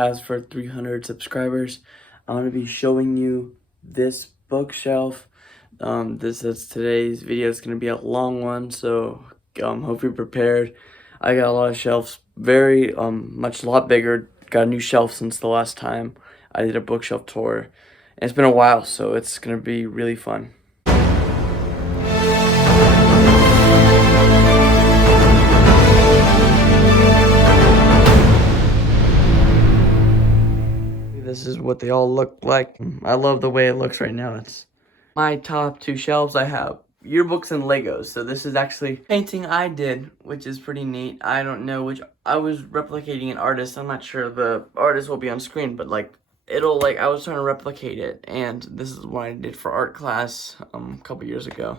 as for 300 subscribers, I'm going to be showing you this bookshelf. This is today's video. Is going to be a long one, so hope you're prepared. I got a lot of shelves, very a lot bigger. Got a new shelf since the last time I did a bookshelf tour. And it's been a while, so it's going to be really fun. This is what they all look like. I love the way it looks right now. It's my top two shelves. I have yearbooks and Legos. So this is actually painting I did, which is pretty neat. I don't know which, I was replicating an artist. I'm not sure the artist will be on screen, but I was trying to replicate it. And this is what I did for art class a couple years ago.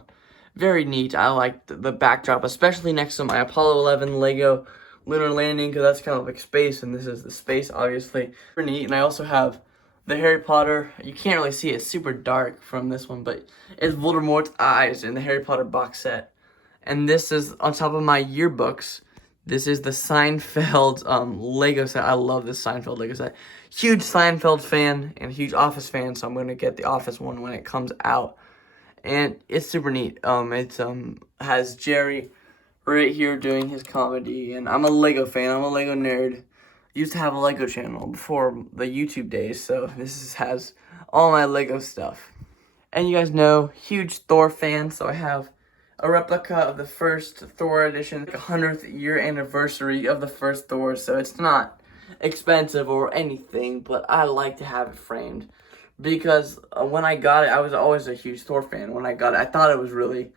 Very neat. I like the backdrop, especially next to my Apollo 11 Lego lunar landing, because that's kind of like space, and this is the space, obviously. Super neat. And I also have the Harry Potter. You can't really see it. It's super dark from this one, but it's Voldemort's eyes in the Harry Potter box set. And this is on top of my yearbooks. This is the Seinfeld Lego set. I love this Seinfeld Lego set. Huge Seinfeld fan and huge Office fan, so I'm going to get the Office one when it comes out. And it's super neat. It has Jerry right here doing his comedy, and I'm a Lego fan. I'm a Lego nerd. Used to have a Lego channel before the YouTube days, so has all my Lego stuff. And you guys know, huge Thor fan, so I have a replica of the first Thor edition, 100th year anniversary of the first Thor, so it's not expensive or anything, but I like to have it framed. Because when I got it, I was always a huge Thor fan. When I got it, I thought it was really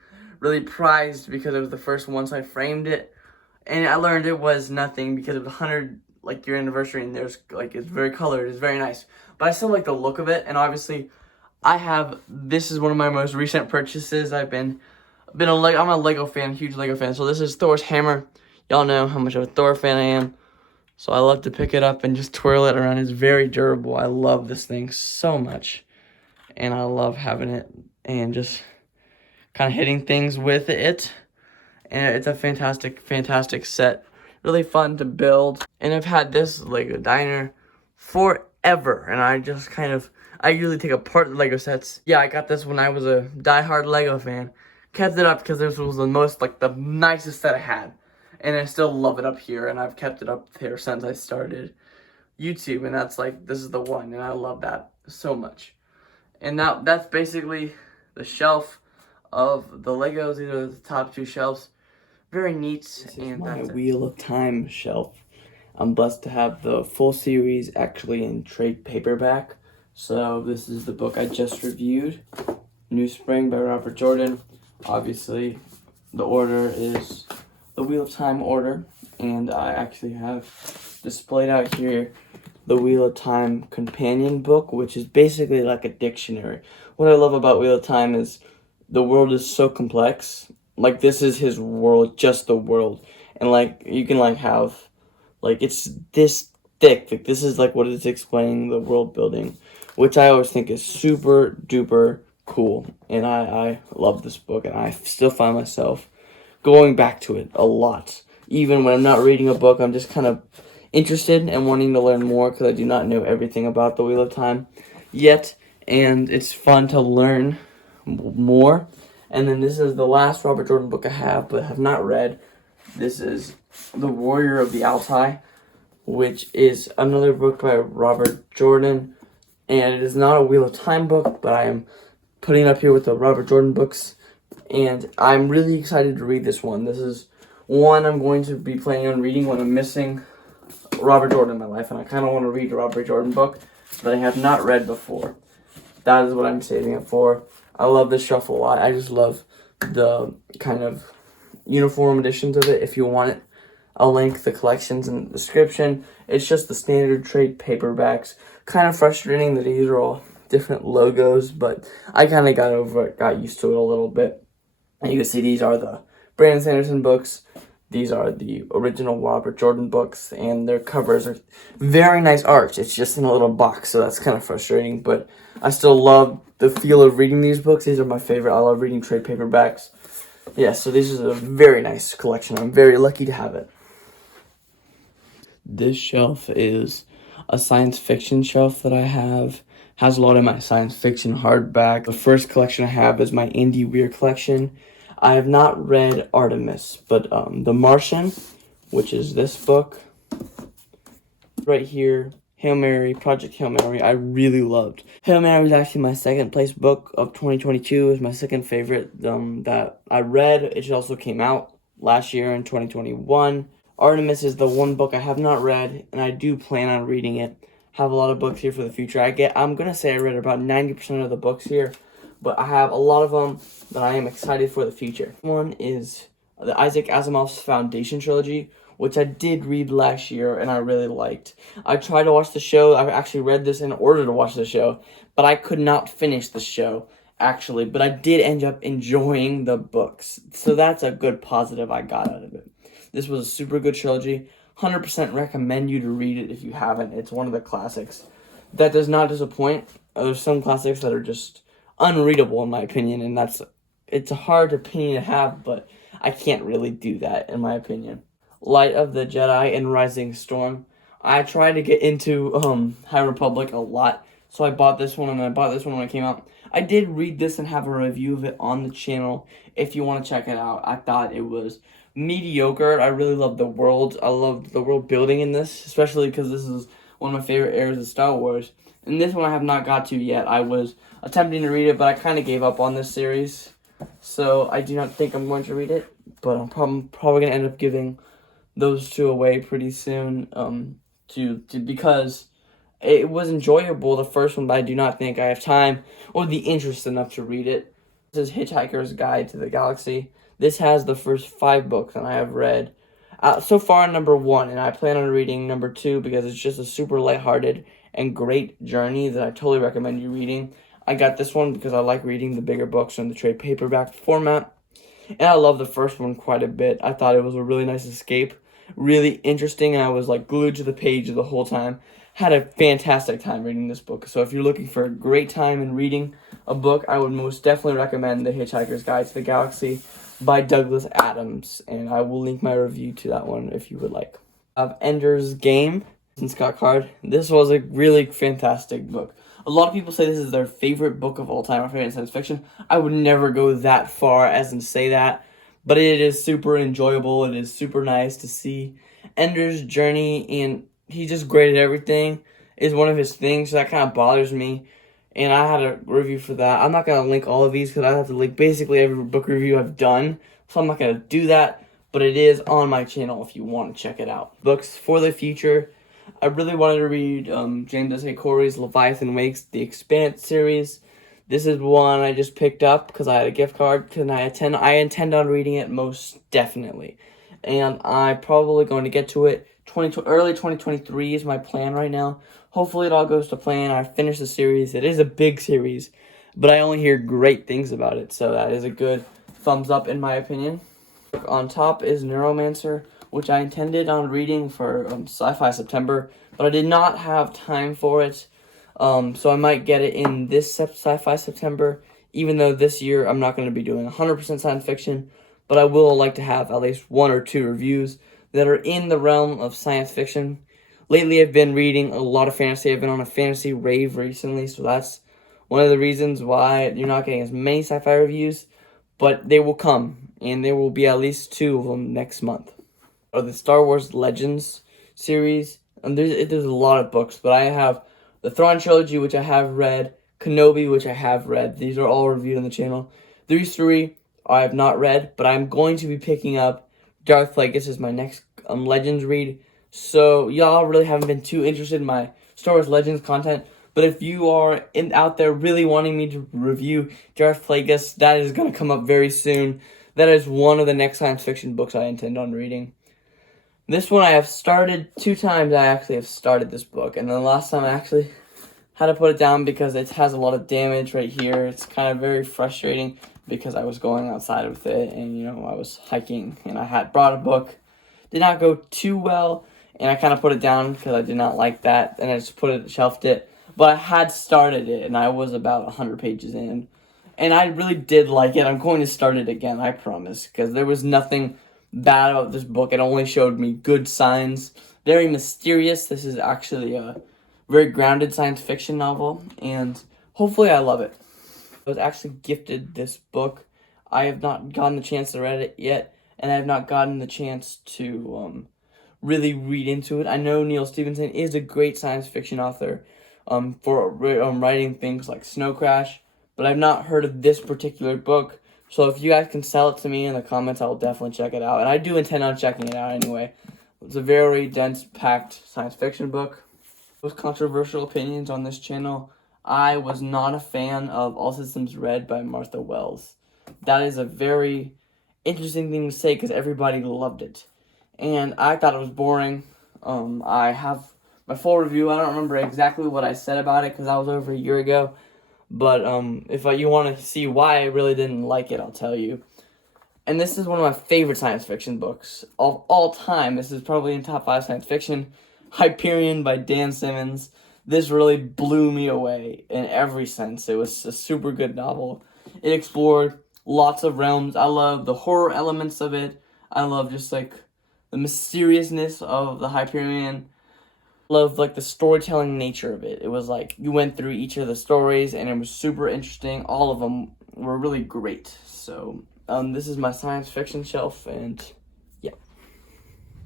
prized because it was the first one, so I framed it. And I learned it was nothing because of the 100 year anniversary, and there's it's very colored, it's very nice. But I still like the look of it, and obviously this is one of my most recent purchases. I'm a Lego fan, huge Lego fan. So this is Thor's hammer. Y'all know how much of a Thor fan I am. So I love to pick it up and just twirl it around. It's very durable. I love this thing so much. And I love having it and just kind of hitting things with it. And it's a fantastic set. Really fun to build. And I've had this Lego diner forever. And I usually take apart the Lego sets. Yeah, I got this when I was a diehard Lego fan. Kept it up because this was the nicest set I had. And I still love it up here, and I've kept it up there since I started YouTube, and this is the one, and I love that so much. And now that's basically the shelf of the Legos. These are the top two shelves. Very neat. This is my Wheel of Time shelf. I'm blessed to have the full series actually in trade paperback. So this is the book I just reviewed, New Spring by Robert Jordan. Obviously, the order is the Wheel of Time order, and I actually have displayed out here the Wheel of Time companion book, which is basically like a dictionary. What I love about Wheel of Time is the world is so complex. This is his world, just the world, and you can have it's this thick. This is what it's explaining the world building, which I always think is super duper cool, and I love this book, and I still find myself going back to it a lot. Even when I'm not reading a book, I'm just kind of interested and wanting to learn more because I do not know everything about the Wheel of Time yet, and it's fun to learn more. And then this is the last Robert Jordan book I have but have not read. This is The Warrior of the Altai, which is another book by Robert Jordan, and it is not a Wheel of Time book, but I am putting it up here with the Robert Jordan books. And I'm really excited to read this one. This is one I'm going to be planning on reading when I'm missing Robert Jordan in my life. And I kind of want to read a Robert Jordan book that I have not read before. That is what I'm saving it for. I love this shelf a lot. I just love the kind of uniform editions of it. If you want it, I'll link the collections in the description. It's just the standard trade paperbacks. Kind of frustrating that these are all different logos, but I kind of got over it, got used to it a little bit. And you can see these are the Brandon Sanderson books. These are the original Robert Jordan books, and their covers are very nice art. It's just in a little box, so that's kind of frustrating, but I still love the feel of reading these books. These are my favorite. I love reading trade paperbacks. Yeah, so this is a very nice collection. I'm very lucky to have it. This shelf is a science fiction shelf that I have. Has a lot of my science fiction hardback. The first collection I have is my Andy Weir collection. I have not read Artemis, but The Martian, which is this book right here, Hail Mary, Project Hail Mary, I really loved. Hail Mary is actually my second place book of 2022. It's my second favorite that I read. It also came out last year in 2021. Artemis is the one book I have not read, and I do plan on reading it. Have a lot of books here for the future. I'm gonna say I read about 90% of the books here, but I have a lot of them that I am excited for the future. One is the Isaac Asimov's Foundation trilogy, which I did read last year and I really liked. I tried to watch the show. I actually read this in order to watch the show, but I could not finish the show, actually. But I did end up enjoying the books. So that's a good positive I got out of it. This was a super good trilogy. 100% recommend you to read it if you haven't. It's one of the classics that does not disappoint. There's some classics that are just unreadable in my opinion, and it's a hard opinion to have, but I can't really do that in my opinion. Light of the Jedi and Rising Storm. I tried to get into High Republic a lot, so I bought this one, and I bought this one when it came out. I did read this and have a review of it on the channel if you want to check it out. I thought it was mediocre. I really loved the world. I loved the world building in this, especially because this is one of my favorite eras of Star Wars. And this one I have not got to yet. I was attempting to read it, but I kind of gave up on this series. So I do not think I'm going to read it, but I'm probably going to end up giving those two away pretty soon because it was enjoyable, the first one, but I do not think I have time or the interest enough to read it. This is Hitchhiker's Guide to the Galaxy. This has the first 5 books, and I have read so far number 1, and I plan on reading number 2 because it's just a super lighthearted and great journey that I totally recommend you reading. I got this one because I like reading the bigger books in the trade paperback format, and I love the first one quite a bit. I thought it was a really nice escape, really interesting, and I was like glued to the page the whole time. Had a fantastic time reading this book. So if you're looking for a great time in reading a book, I would most definitely recommend The Hitchhiker's Guide to the Galaxy by Douglas Adams, and I will link my review to that one if you would like. Ender's Game and Scott Card. This was a really fantastic book. A lot of people say this is their favorite book of all time, or favorite science fiction. I would never go that far as in say that, but it is super enjoyable. It is super nice to see Ender's journey, and he just graded everything is one of his things, so that kind of bothers me. And I had a review for that. I'm not going to link all of these because I have to link basically every book review I've done, so I'm not going to do that, but it is on my channel if you want to check it out. Books for the future. I really wanted to read James S. A. Corey's Leviathan Wakes, the Expanse series. This is one I just picked up because I had a gift card, and I intend on reading it most definitely. And I'm probably going to get to it. Early 2023 is my plan right now. Hopefully it all goes to plan. I finish the series. It is a big series, but I only hear great things about it, so that is a good thumbs up in my opinion. On top is Neuromancer, which I intended on reading for Sci-Fi September, but I did not have time for it. So I might get it in this Sci-Fi September, even though this year I'm not going to be doing 100% science fiction, but I will like to have at least 1 or 2 reviews that are in the realm of science fiction. Lately, I've been reading a lot of fantasy. I've been on a fantasy rave recently, so that's one of the reasons why you're not getting as many sci-fi reviews, but they will come, and there will be at least 2 of them next month. Or the Star Wars Legends series, and there's a lot of books, but I have the Thrawn trilogy, which I have read, Kenobi, which I have read. These are all reviewed on the channel. These 3 I have not read, but I'm going to be picking up Darth Plagueis is my next Legends read. So y'all really haven't been too interested in my Star Wars Legends content, but if you are out there really wanting me to review Darth Plagueis, that is going to come up very soon. That is one of the next science fiction books I intend on reading. This one I have started 2 times. I actually have started this book, and then the last time I actually had to put it down because it has a lot of damage right here. It's kind of very frustrating because I was going outside with it, and I was hiking, and I had brought a book. Did not go too well, and I kind of put it down because I did not like that, and I just shelved it. But I had started it, and I was about 100 pages in, and I really did like it. I'm going to start it again, I promise, because there was nothing bad about this book. It only showed me good signs. Very mysterious. This is actually very grounded science fiction novel, and hopefully I love it. I was actually gifted this book. I have not gotten the chance to read it yet, and I have not gotten the chance to really read into it. I know Neil Stephenson is a great science fiction author for writing things like Snow Crash, but I've not heard of this particular book. So if you guys can sell it to me in the comments, I'll definitely check it out. And I do intend on checking it out anyway. It's a very dense, packed science fiction book. Most controversial opinions on this channel. I was not a fan of All Systems Red by Martha Wells. That is a very interesting thing to say because everybody loved it. And I thought it was boring. I have my full review. I don't remember exactly what I said about it because that was over a year ago. But if you want to see why I really didn't like it, I'll tell you. And this is one of my favorite science fiction books of all time. This is probably in top 5 science fiction. Hyperion by Dan Simmons. This really blew me away in every sense. It was a super good novel. It explored lots of realms. I love the horror elements of it. I love just like the mysteriousness of the Hyperion. Love like the storytelling nature of it. It was like you went through each of the stories and it was super interesting. All of them were really great. So this is my science fiction shelf, and yeah.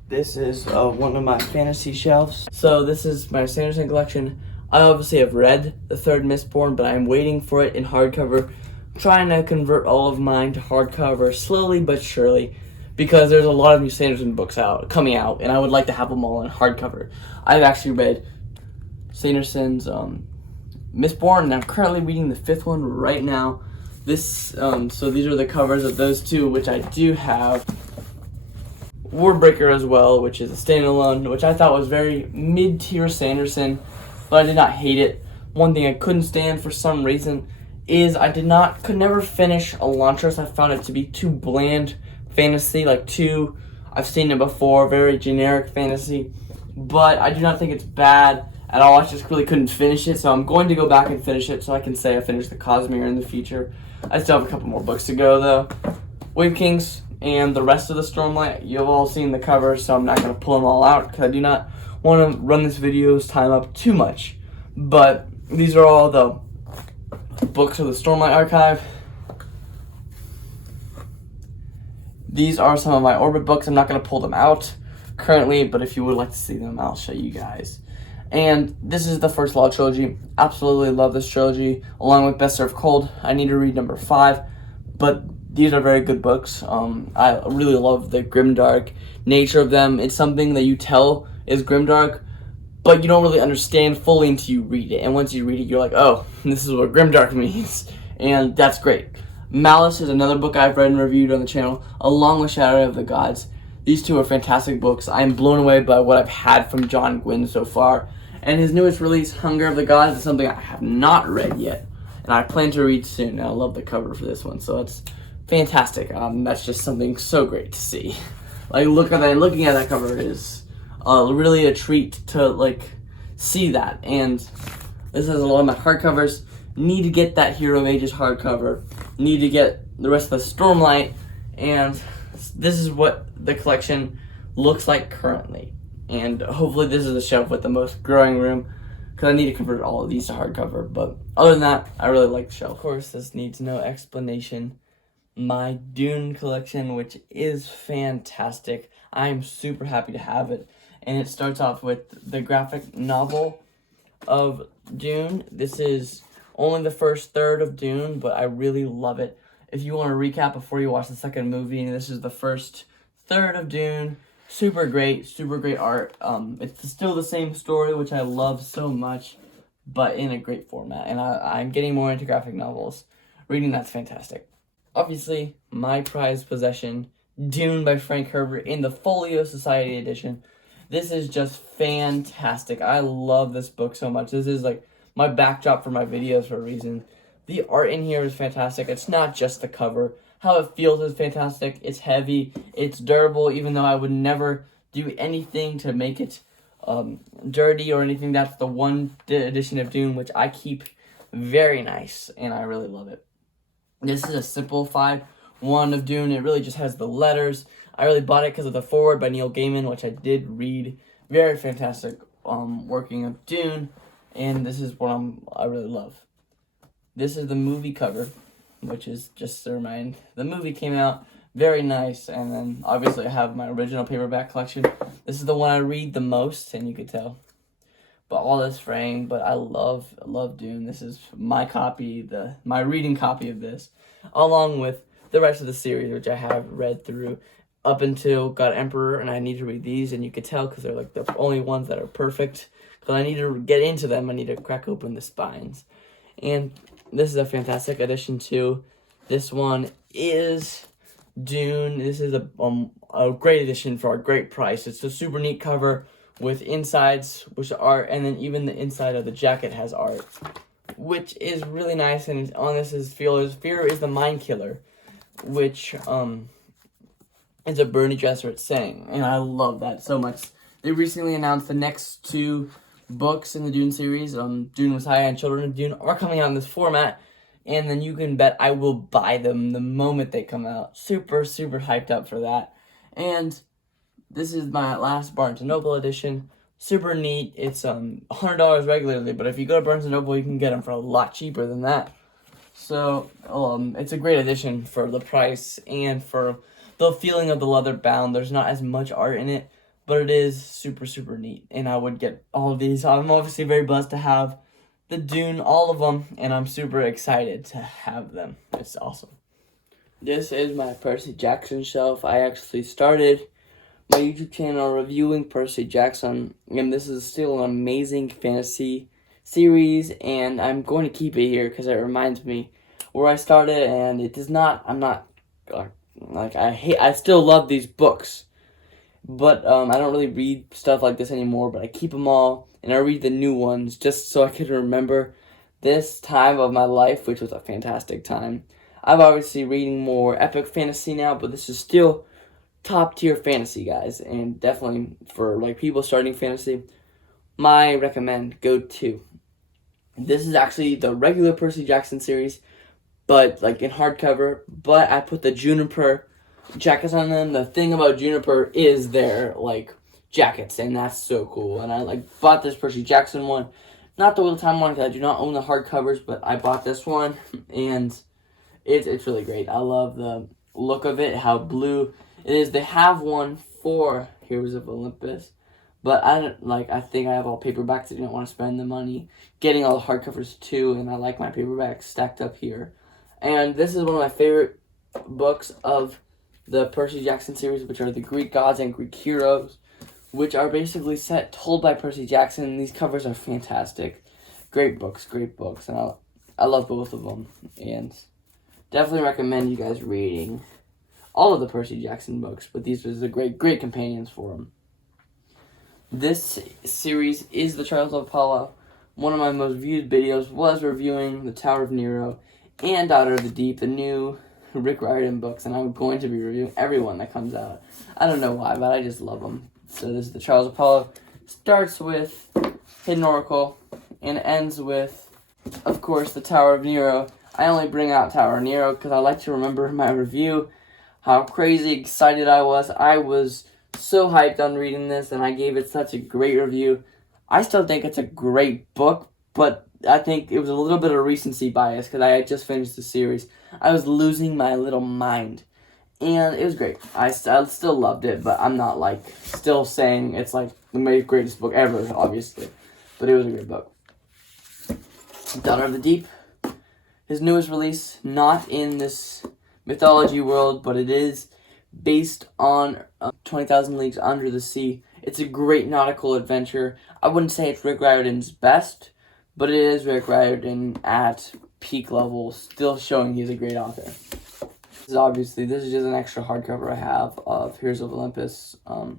This is one of my fantasy shelves. So this is my Sanderson collection. I obviously have read The Third Mistborn, but I'm waiting for it in hardcover. I'm trying to convert all of mine to hardcover slowly but surely, because there's a lot of new Sanderson books coming out, and I would like to have them all in hardcover. I've actually read Sanderson's Mistborn, and I'm currently reading the 5th one right now. So these are the covers of those two, which I do have. Warbreaker as well, which is a standalone, which I thought was very mid-tier Sanderson, but I did not hate it. One thing I couldn't stand for some reason is could never finish Elantris. I found it to be too bland fantasy, I've seen it before, very generic fantasy, but I do not think it's bad at all. I just really couldn't finish it, so I'm going to go back and finish it so I can say I finished the Cosmere in the future. I still have a couple more books to go though. Wave Kings and the rest of the Stormlight, you've all seen the cover, so I'm not going to pull them all out because I do not want to run this video's time up too much. But these are all the books of the Stormlight archive. These are some of my Orbit books. I'm not going to pull them out currently, but if you would like to see them, I'll show you guys. And this is the First Law trilogy. Absolutely love this trilogy, along with Best Served Cold. I need to read number 5, but these are very good books. I really love the grimdark nature of them. It's something that you tell is grimdark, but you don't really understand fully until you read it. And once you read it, you're like, oh, this is what grimdark means. And that's great. Malice is another book I've read and reviewed on the channel, along with Shadow of the Gods. These two are fantastic books. I am blown away by what I've had from John Gwynne so far. And his newest release, Hunger of the Gods, is something I have not read yet, and I plan to read soon. And I love the cover for this one, so it's fantastic. That's just something so great to see. Looking at that cover is really a treat to see that. And this has a lot of my hardcovers. Need to get that Hero of Ages hardcover. Need to get the rest of the Stormlight, and this is what the collection looks like currently. And hopefully this is the shelf with the most growing room, because I need to convert all of these to hardcover. But other than that, I really like the shelf. Of course, this needs no explanation. My Dune collection, which is fantastic. I am super happy to have it. And it starts off with the graphic novel of Dune. This is only the first third of Dune, but I really love it. If you want to recap before you watch the second movie, this is the first third of Dune. Super great art. It's still the same story, which I love so much, but in a great format. And I'm getting more into graphic novels. Reading that's fantastic. Obviously, my prized possession, Dune by Frank Herbert in the Folio Society edition. This is just fantastic. I love this book so much. This is my backdrop for my videos for a reason. The art in here is fantastic. It's not just the cover. How it feels is fantastic. It's heavy. It's durable, even though I would never do anything to make it dirty or anything. That's the one edition of Dune, which I keep very nice, and I really love it. This is a simplified one of Dune. It really just has the letters. I really bought it because of the foreword by Neil Gaiman, which I did read. Very fantastic working of Dune. And this is what I really love. This is the movie cover, which is just to remind, the movie came out, very nice, and then obviously I have my original paperback collection. This is the one I read the most, and you could tell. But all this frame, but I love Dune. This is my copy, my reading copy of this, along with the rest of the series, which I have read through up until God Emperor, and I need to read these, and you could tell because they're like the only ones that are perfect. Because I need to get into them, I need to crack open the spines. And this is a fantastic addition too. This one is Dune. This is a great addition for a great price. It's a super neat cover with insides, which are art, and then even the inside of the jacket has art, which is really nice. And on this is Fear is the Mind Killer, which is a Bernie Gesserit saying, and I love that so much. They recently announced the next 2 books in the Dune series, Dune Messiah and Children of Dune, are coming out in this format, and then you can bet I will buy them the moment they come out. Super, super hyped up for that. And this is my last Barnes & Noble edition. Super neat. It's $100 regularly, but if you go to Barnes & Noble, you can get them for a lot cheaper than that. So, it's a great addition for the price and for the feeling of the leather bound. There's not as much art in it, but it is super, super neat, and I would get all of these. I'm obviously very blessed to have the Dune, all of them, and I'm super excited to have them. It's awesome. This is my Percy Jackson shelf. I actually started my YouTube channel reviewing Percy Jackson, and this is still an amazing fantasy series, and I'm going to keep it here because it reminds me where I started, and it does not, I still love these books. But I don't really read stuff like this anymore, but I keep them all, and I read the new ones just so I can remember this time of my life, which was a fantastic time. I'm obviously reading more epic fantasy now, but this is still top-tier fantasy, guys, and definitely for like people starting fantasy, my recommend go-to. This is actually the regular Percy Jackson series, but like in hardcover, but I put the Juniper jackets on them. The thing about Juniper is their like jackets, and that's so cool. And I like bought this Percy Jackson one, not the Wheel of Time one because I do not own the hardcovers, but I bought this one, and it's really great. I love the look of it, how blue it is. They have one for Heroes of Olympus, but I think I have all paperbacks. I don't want to spend the money getting all the hardcovers too, and I like my paperbacks stacked up here. And this is one of my favorite books of the Percy Jackson series, which are the Greek gods and Greek heroes, which are basically told by Percy Jackson, and these covers are fantastic. Great books, and I love both of them, and definitely recommend you guys reading all of the Percy Jackson books, but these are great companions for them. This series is The Trials of Apollo. One of my most viewed videos was reviewing The Tower of Nero and Daughter of the Deep, the new Rick Riordan books, and I'm going to be reviewing every one that comes out. I don't know why, but I just love them. So this is The Trials of Apollo. Starts with Hidden Oracle and ends with, of course, The Tower of Nero. I only bring out Tower of Nero because I like to remember my review, how crazy excited I was. I was so hyped on reading this, and I gave it such a great review. I still think it's a great book, but I think it was a little bit of recency bias because I had just finished the series. I was losing my little mind, and it was great. I still loved it, but I'm not like still saying it's like the greatest book ever, obviously. But it was a great book. Daughter of the Deep, his newest release, not in this mythology world, but it is based on 20,000 Leagues Under the Sea. It's a great nautical adventure. I wouldn't say it's Rick Riordan's best, but it is Rick Riordan at peak level, still showing he's a great author. This is just an extra hardcover I have of Heroes of Olympus. The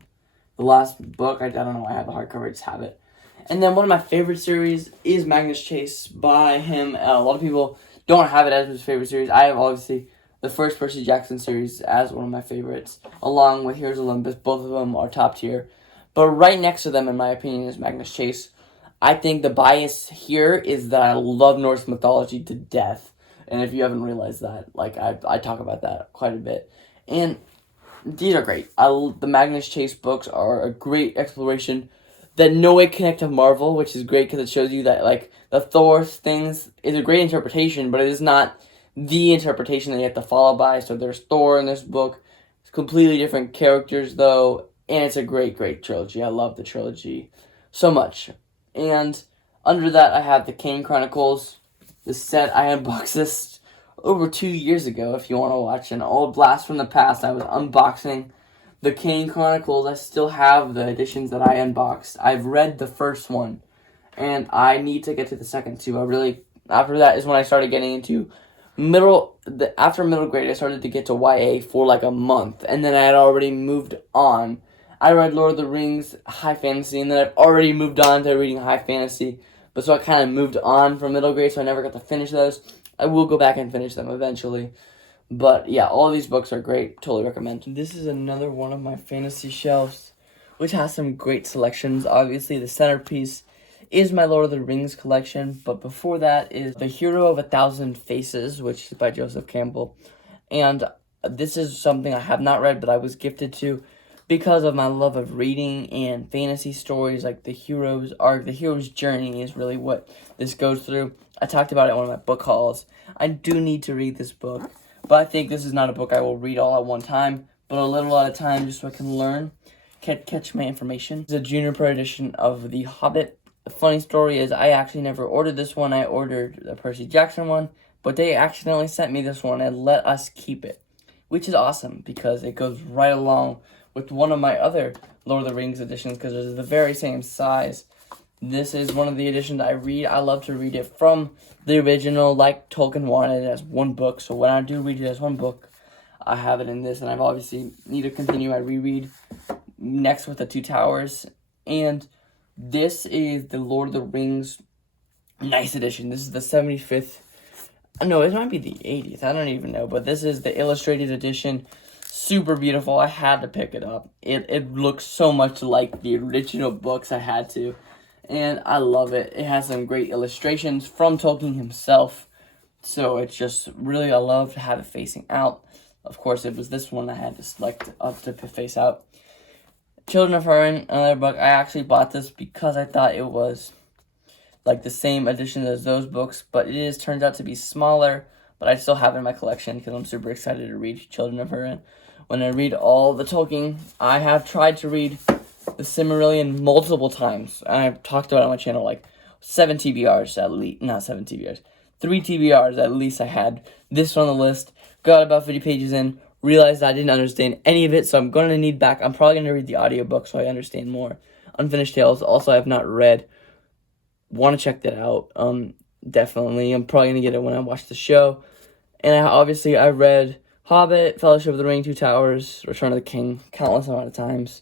last book, I don't know why I have the hardcover, I just have it. And then one of my favorite series is Magnus Chase by him. A lot of people don't have it as his favorite series. I have obviously the first Percy Jackson series as one of my favorites, along with Heroes of Olympus. Both of them are top tier. But right next to them, in my opinion, is Magnus Chase. I think the bias here is that I love Norse mythology to death. And if you haven't realized that, like I talk about that quite a bit. And these are great. The Magnus Chase books are a great exploration that no way connect to Marvel, which is great because it shows you that, like, the Thor things is a great interpretation, but it is not the interpretation that you have to follow by. So there's Thor in this book. It's completely different characters, though, and it's a great, great trilogy. I love the trilogy so much. And under that, I have the Kane Chronicles. The set, I unboxed this over 2 years ago. If you want to watch an old blast from the past, I was unboxing the Kane Chronicles. I still have the editions that I unboxed. I've read the first one, and I need to get to the second too. After that is when I started getting into after middle grade, I started to get to YA for like a month, and then I had already moved on. I read Lord of the Rings, high fantasy, and then I've already moved on to reading high fantasy. But so I kind of moved on from middle grade, so I never got to finish those. I will go back and finish them eventually. But yeah, all of these books are great. Totally recommend. This is another one of my fantasy shelves, which has some great selections. Obviously, the centerpiece is my Lord of the Rings collection. But before that is The Hero of 1,000 Faces, which is by Joseph Campbell. And this is something I have not read, but I was gifted to because of my love of reading and fantasy stories. Like the hero's arc, the hero's journey is really what this goes through. I talked about it in one of my book hauls. I do need to read this book, but I think this is not a book I will read all at one time, but a little at a time just so I can learn, catch my information. It's a junior pro edition of The Hobbit. The funny story is I actually never ordered this one. I ordered the Percy Jackson one, but they accidentally sent me this one and let us keep it, which is awesome because it goes right along with one of my other Lord of the Rings editions because it's the very same size. This is one of the editions I read. I love to read it from the original, like Tolkien wanted it as one book. So when I do read it as one book, I have it in this, and I've obviously need to continue my reread next with the Two Towers. And this is the Lord of the Rings nice edition. This is the 75th. No, it might be the 80th. I don't even know. But this is the illustrated edition. Super beautiful. I had to pick it up. It looks so much like the original books. I had to. And I love it. It has some great illustrations from Tolkien himself. So it's just really, I love to have it facing out. Of course, it was this one I had to select up to face out. Children of Hurin, another book. I actually bought this because I thought it was like the same edition as those books, but it turns out to be smaller, but I still have it in my collection because I'm super excited to read Children of Hurin. When I read all the Tolkien, I have tried to read the Silmarillion multiple times, and I've talked about it on my channel, like 7 TBRs at least, not 7 TBRs, 3 TBRs at least I had this on the list, got about 50 pages in, realized I didn't understand any of it, so I'm going to need back. I'm probably going to read the audiobook so I understand more. Unfinished Tales, also I have not read. Want to check that out, definitely. I'm probably going to get it when I watch the show. And I read Hobbit, Fellowship of the Ring, Two Towers, Return of the King, countless amount of times.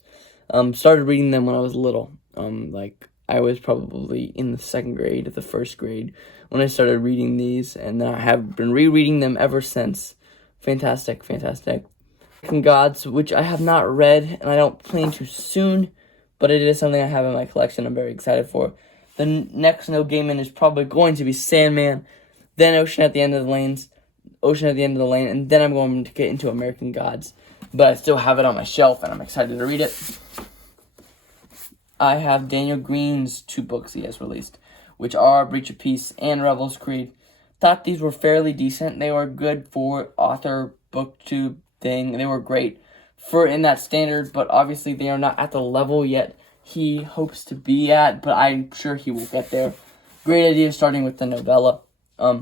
Started reading them when I was little. Like, I was probably in the second grade, the first grade, when I started reading these, and I have been rereading them ever since. Fantastic, fantastic. American Gods, which I have not read, and I don't plan to soon, but it is something I have in my collection I'm very excited for. The next Neil Gaiman is probably going to be Sandman, then Ocean at the End of the Lane, and then I'm going to get into American Gods. But I still have it on my shelf, and I'm excited to read it. I have Daniel Green's 2 books he has released, which are Breach of Peace and Rebel's Creed. Thought these were fairly decent. They were good for author booktube thing. They were great for in that standard, but obviously they are not at the level yet he hopes to be at, but I'm sure he will get there. Great idea starting with the novella.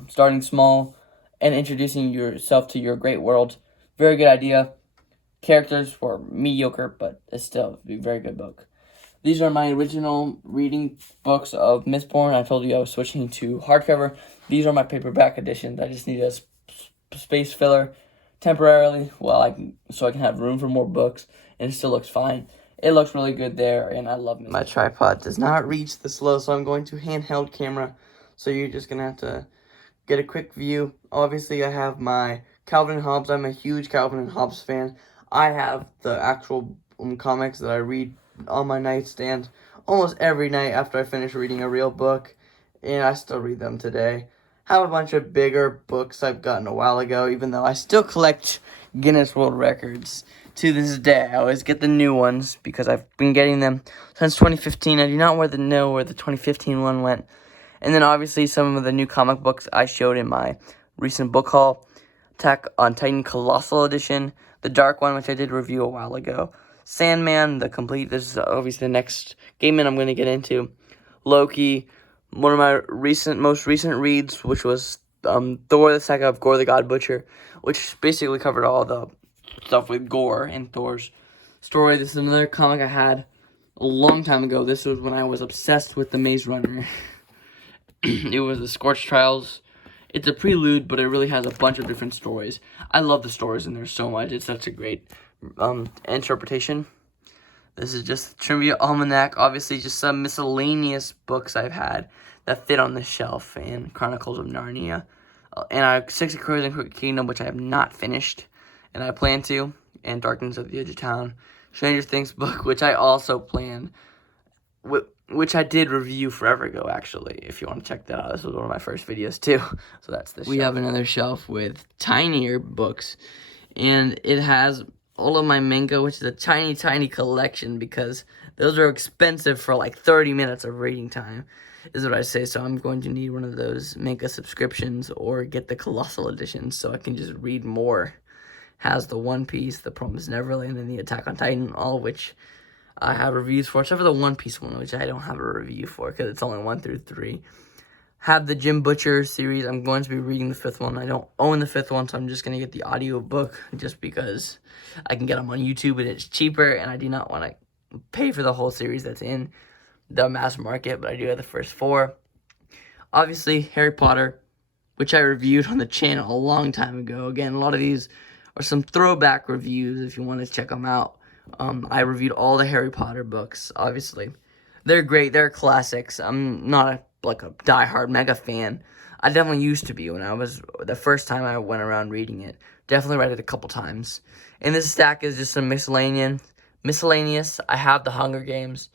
Starting small and introducing yourself to your great world. Very good idea. Characters were mediocre, but it's still a very good book. These are my original reading books of Mistborn. I told you I was switching to hardcover. These are my paperback editions. I just need a space filler temporarily so I can have room for more books, and it still looks fine. It looks really good there, and I love it. My tripod does not reach this low, so I'm going to handheld camera. So you're just going to have to get a quick view. Obviously, I have my Calvin and Hobbes. I'm a huge Calvin and Hobbes fan. I have the actual comics that I read on my nightstand almost every night after I finish reading a real book, and I still read them today. Have a bunch of bigger books I've gotten a while ago, even though I still collect Guinness World Records. To this day, I always get the new ones because I've been getting them since 2015. I do not know where the 2015 one went. And then obviously some of the new comic books I showed in my recent book haul. Attack on Titan Colossal Edition, the Dark one, which I did review a while ago. Sandman, the complete, this is obviously the next game I'm going to get into. Loki, one of my most recent reads, which was Thor, the Saga of Gore the God Butcher, which basically covered all the stuff with Gore and Thor's story. This is another comic I had a long time ago. This was when I was obsessed with the Maze Runner. It was the Scorch Trials. It's a prelude, but it really has a bunch of different stories. I love the stories in there so much. It's such a great interpretation. This is just Trivia Almanac. Obviously, just some miscellaneous books I've had that fit on the shelf. And Chronicles of Narnia. And I have 6 Crows and Crooked Kingdom, which I have not finished. And I plan to. And Darkness at the Edge of Town. Stranger Things book, which I also plan. Which I did review forever ago, actually, if you want to check that out. This was one of my first videos, too. So that's this We have another shelf with tinier books. And it has all of my manga, which is a tiny, tiny collection, because those are expensive for like 30 minutes of reading time, is what I say. So I'm going to need one of those manga subscriptions or get the Colossal Edition so I can just read more. Has the One Piece, the Promised Neverland, and the Attack on Titan, all of which I have reviews for, except for the One Piece one, which I don't have a review for because it's only 1 through 3. Have the Jim Butcher series. I'm going to be reading the 5th one. I don't own the 5th one, so I'm just going to get the audio book just because I can get them on YouTube and it's cheaper, and I do not want to pay for the whole series that's in the mass market, but I do have the first 4. Obviously, Harry Potter, which I reviewed on the channel a long time ago. Again, a lot of these are some throwback reviews if you want to check them out. I reviewed all the Harry Potter books, obviously. They're great. They're classics. I'm not a diehard mega fan. I definitely used to be when I was, the first time I went around reading it. Definitely read it a couple times. And this stack is just some miscellaneous. I have the Hunger Games,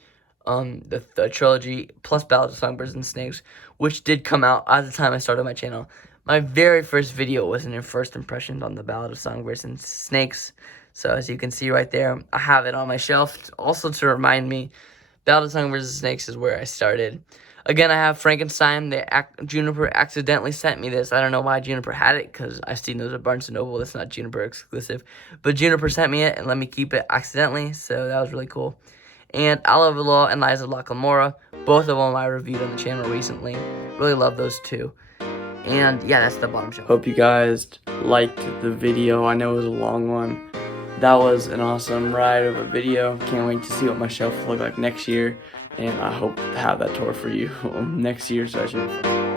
the trilogy, plus Ballad of Songbirds and Snakes, which did come out at the time I started my channel. My very first video was in first impressions on the Ballad of Songbirds and Snakes. So as you can see right there, I have it on my shelf. Also to remind me, Ballad of Songbirds and Snakes is where I started. Again, I have Frankenstein. Juniper accidentally sent me this. I don't know why Juniper had it, because I've seen those at Barnes & Noble. That's not Juniper exclusive. But Juniper sent me it and let me keep it accidentally, so that was really cool. And Olive the Law and Lies of Locke-Lamora. Both of them I reviewed on the channel recently. Really love those two. And yeah, that's the bottom shelf. Hope you guys liked the video. I know it was a long one. That was an awesome ride of a video. Can't wait to see what my shelf will look like next year. And I hope to have that tour for you next year, so I should